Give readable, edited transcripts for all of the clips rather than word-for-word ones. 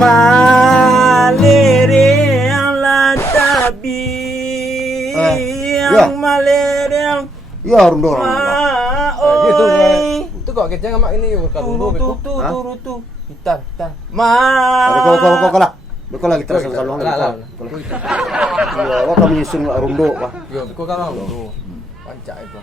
Maliriang latabi yang maliriang Ya rundo orang. Gitu tu kau kerja ngamak ini kalau tu gitar. Kau lah. Kau lagi terus salong. Lah. Ya, kau menyusun rundo kah? Yo, kau kan tu. Pancak itu.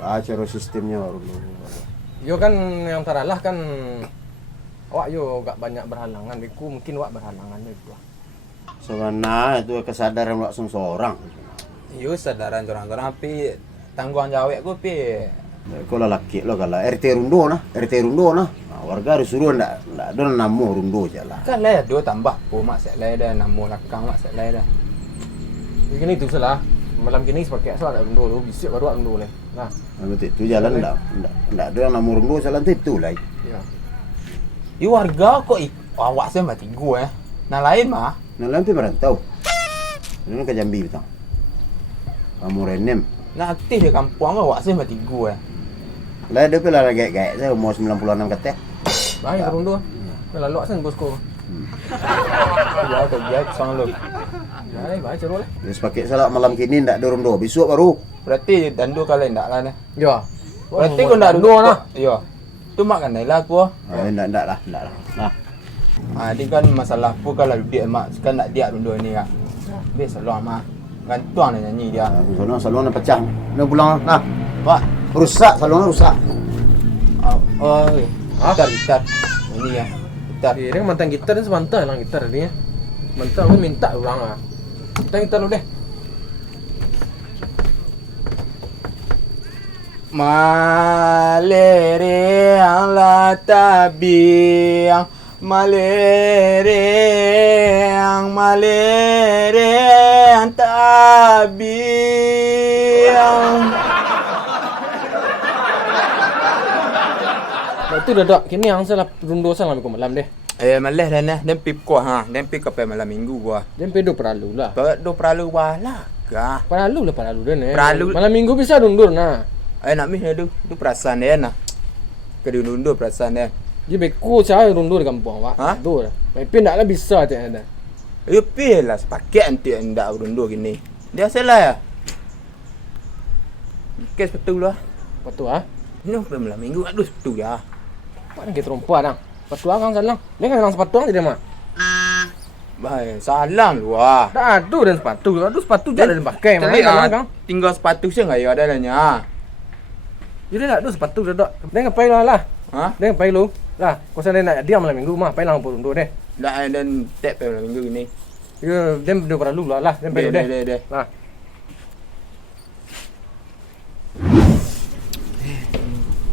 Cara sistemnya rundo. Yo kan yang teralah kan awak yo gak banyak berhalangan. Aku mungkin awak berhalangan itu. Sebenarnya itu kesadaran langsung seorang. Yo sadaran orang-orang tapi tanggungan jawab aku pi. Kau lelaki lo kalau RT rundo nah. Warga harus suruh ndak ada namu rundo je lah. Kan lah dua tambah. Mak set lah dah namu lakang mak set lah dah. Begini tu salah. Malam kini sepakai asal ada rundo tu, bisik baru rundo leh. Nah. Betul tu jalan ndak ada yang namu rundo jalan tu lah. Ya. Yo warga kok awak saya mati gua Nah lain mah. Nah lain merantau. Ini ke Jambi betul. Kamu renem. Nah aktif di kampung awak saya mati gua Lah dia pula lagi saya umur 96 kata. Baik rundo. Lalu asan bosku. Ya tu dia sang lu. Baik cerol. Dia pakai salah malam kini ndak ada rundo, besok baru. Berarti dandu kalau ndak lah ni. Ya. Berarti kau ndak rundo lah. Ya. Tu makan lah aku. Ndak lah. Nah. Ini kan masalah aku kalau dia mak kan nak dia rundo ni kan. Biasa lu mak. Gantuan dia nyanyi dia. Salon pecah. Nak pulang. Nah. Pak, Rusak salonnya rusak. Gitar. Ini ya. Gitar. Dia mantan gitar dan semantan lah gitar dia. Mantan aku minta ulang ah. Kita gitar dulu deh. Maliriang latabiang maliriang tabiang. Itu dah dak. Kini yang salah rundo salah aku malam deh. Malah dah nah, dan pip kuah ha, dan pip kapai malam minggu gua. Dia pedo perlu lah. Do perlu wala gah. Perlu dah deh. Perlu. Malam minggu bisa rundur nah. Nak mih du perasaan dia nah. Kedundur perasaan dia. Dia beku saya rundur di kampung awak. Ha? Tu dah. Tapi nak lah bisa tak ada. Yo pi lah pakai anti ndak rundur gini. Dia salah ya. Kes betul lah. Patu ah. Ini malam minggu aduh betul ya. Mana kita rompak dah. Patu kang salang. Dia kan salang sepatu tidak mah. Baik, salah lu ah. Dah ada dan sepatu. Aduh sepatu jangan ada pakai mah. Tapi Kang. tinggal sepatu saya enggak ada adanya. Jadi nak ada sepatu dah dak. Dia ngapain lah. Ha? Dia ngapain lu? Lah, kau sana nak diam malam minggu mah, pailang pun rundur deh. Dah dan tap malam minggu gini. Ya, dia perlu lah. Dia perlu deh. Lah.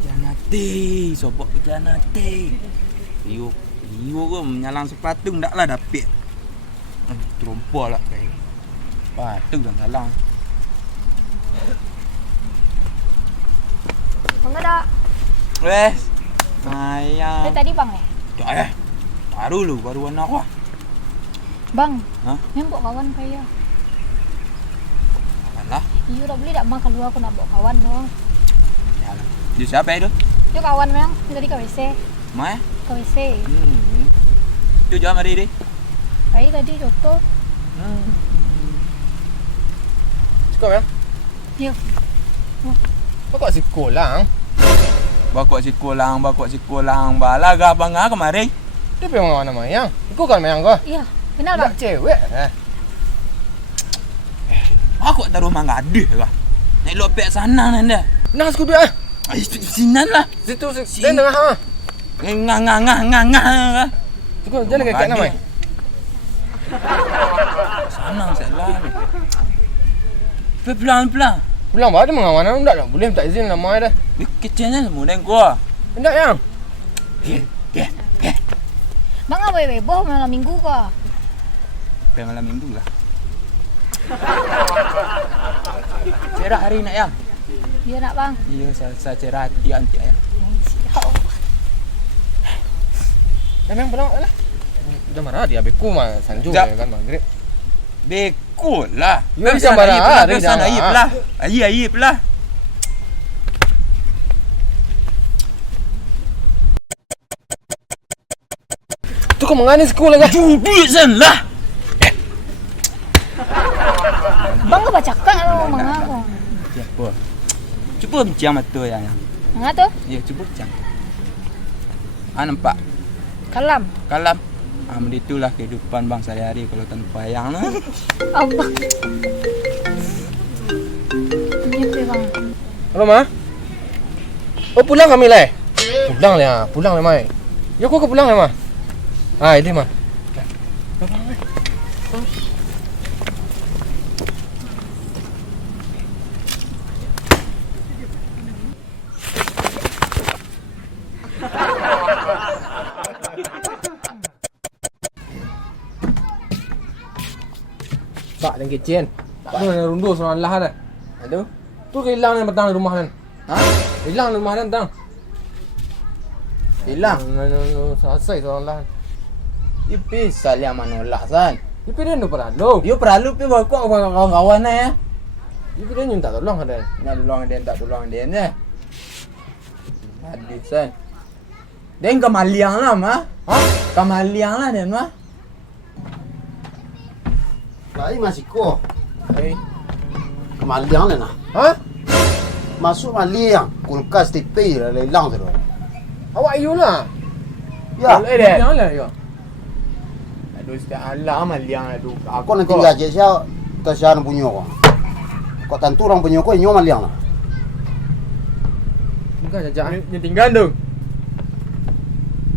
Janati, sobok ke janati. Iyo ke menyalang sepatu ndaklah dapat. Terompa lah kayak. Sepatu dah salang. Enggak ada. Wes. Ayam. Dari tadi bang ya? Dah baru anak wah. Bang, Hah? yang bawa kawan kaya. Alah. Iya udah beli tak bang keluar aku nak bawa kawan dong. Yalah. Dia siapa itu? Itu kawan memang, dia tadi ke WC. Mai? Ke WC. Tu jam hari ni. Kaya tadi Joto. Cukup ya? Ya. Kau kok sekolah? Bakok si kolang balaga bangga kemari. Dia pergi mana mayang? Ikut kan mayang kau? Iya, kenal bang. Nak cewek. Aku taruh mangga adih lah. Naik lopek sana nanda. Nah, aku dia. Ai sinan lah. Situ dia tengah ha. Ngah. Cukup jalan kaki nama. Sana salah. Pelan-pelan. Pulang bawa dia mengawan enggak dah. Boleh minta izin nama dah. Kecilnya semua neng gua. Enggak yang. Bang apa ya boh malam minggu kok. Malam minggu lah. Cerah hari nak yang. Iya nak bang. Iya, saya cerah hati anti ya. Memang pulang lah. Udah marah dia beku mah sanju Jap. kan maghrib. Bekul lah. Ya, bisa marah. Bisa naib lah. Ayib lah. Tu kau mengani sekolah kan? Jubik sen lah. Bang apa cakap lo mangako? Siapa? Cuba bincang mata yang. Mangato? Ya, cuba bincang. Nampak Kalam. kalam. Itulah kehidupan bang sehari-hari kalau tanpa yang lah. Abang. Nyepe bang. Halo Ma. Oh pulang kami lah. Pulang lah Mai. Ya kau pulang lah Ma. Ah ini Ma. Pak dan kitchen. Tak ada yang runduh seorang Allah dah. Aduh. Tu hilang yang petang di rumah kan. Ha? Hilang di rumah kan tang. Hilang. Selesai seorang Allah. Ipi salia manolak san. Ipi dia nu perlu. Dia perlu pi bawa kau kawan-kawan ya. Ipi dia minta tolong ada. Nak tolong dia tak tolong dia ni. Hadis san. Dia kamaliang lah mah. Ha? Kamaliang lah dia mah. Lai masih ko. Eh. Kemaliang lah nah. Ha? Masuk maliang. Kulkas tipe lah hilang tu. Awak you lah. Ya. Yang lah ya. Aduh setiap alam maliang aduh. Aku nanti gaji saya tersian punya kau. Kau tentu orang punya kau nyo maliang lah. Bukan jajak. Ni tinggal tu.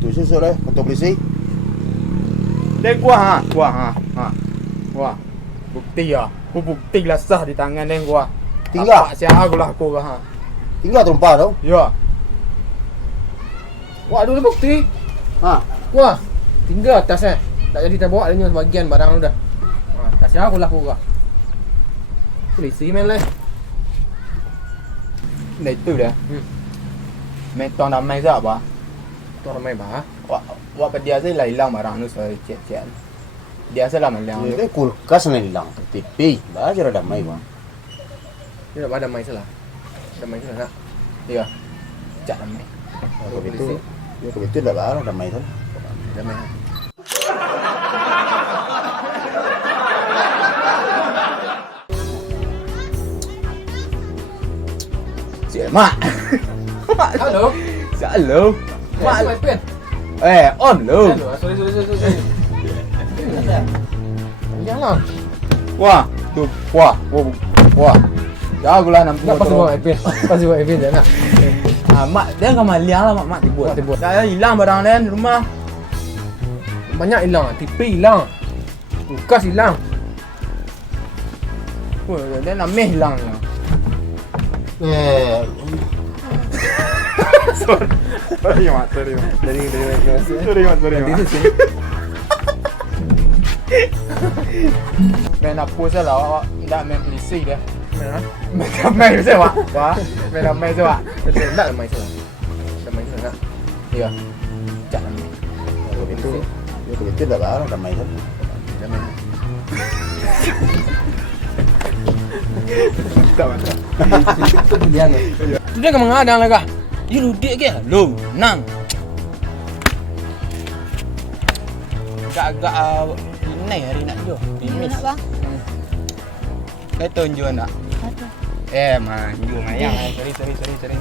Tu susu lah. Kau polisi. Dia kuah ha. Wah. Bukti ya. Aku bukti lah sah di tangan dia gua. Tinggal. Siapa aku lah aku ha. Tinggal terumpa tau. Ya. Wah, ada bukti. Ha. Wah, tinggal atas eh. Tak jadi kita bawa dia sebagian barang lu dah. Ha, kasih aku lah aku. Polisi men lah. Nah itu dah. Metong damai tak apa? Tu ramai bah. Wak dia saya lah hilang barang tu saya cek. Dia saya lah maliang. Ini kulkas ni hilang. Tipe. Baca ada damai bang. Dia tak ada mai salah. Damai salah nak. Ya. Cak damai. Kalau itu, ya kalau itu dah baru damai tu. Damai. Cik mak. Halo. Halo. Mak lu pen. On lu. Sorry. Jangan. Wah, tu wah. Jago lah nampak. Nak pasal bawa pen. Pasal bawa pen je nak. Mak dia kan maliang lah mak tibut. Saya hilang barang dia di rumah. Banyak hilang, tipe hilang. Kulkas hilang. Oh, dia nak meh hilang lah. Sorry mak. Main apa saya lah, awak tak main polisi dia. Main saya wak. Main saya wak. Betul tak mai salah. Damai salah nak. Ya. Cak main. Kalau itu, ya kalau itu dah baru damai tu. Damai. Tak macam. Itu pilihan tu. Tu dia kan mengadang lah kah? You ludik ke? Lu, nang. Agak ini hari nak jo. Iya nak bang. Kau tunjuk nak. Ada. Manju mayang. Sorry.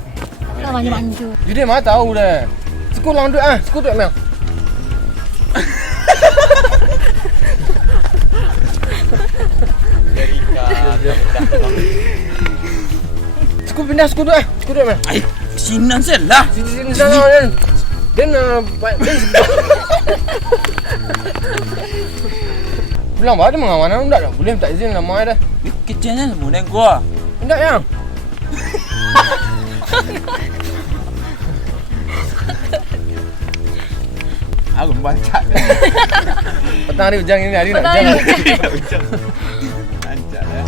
Namanya manju. Jadi mah tahu dah. Sekolah duk sekolah duk mel. Sekolah pindah sekolah duk mel. Ai, sinan selah. Sini sana dan pulang baru mengawana enggak dah. Boleh tak izin nama dah. Kecilnya semua gua. Enggak yang. Aku baca. Petang hari hujan ini hari nak Petang hujan. hari hujan. Lancar ya.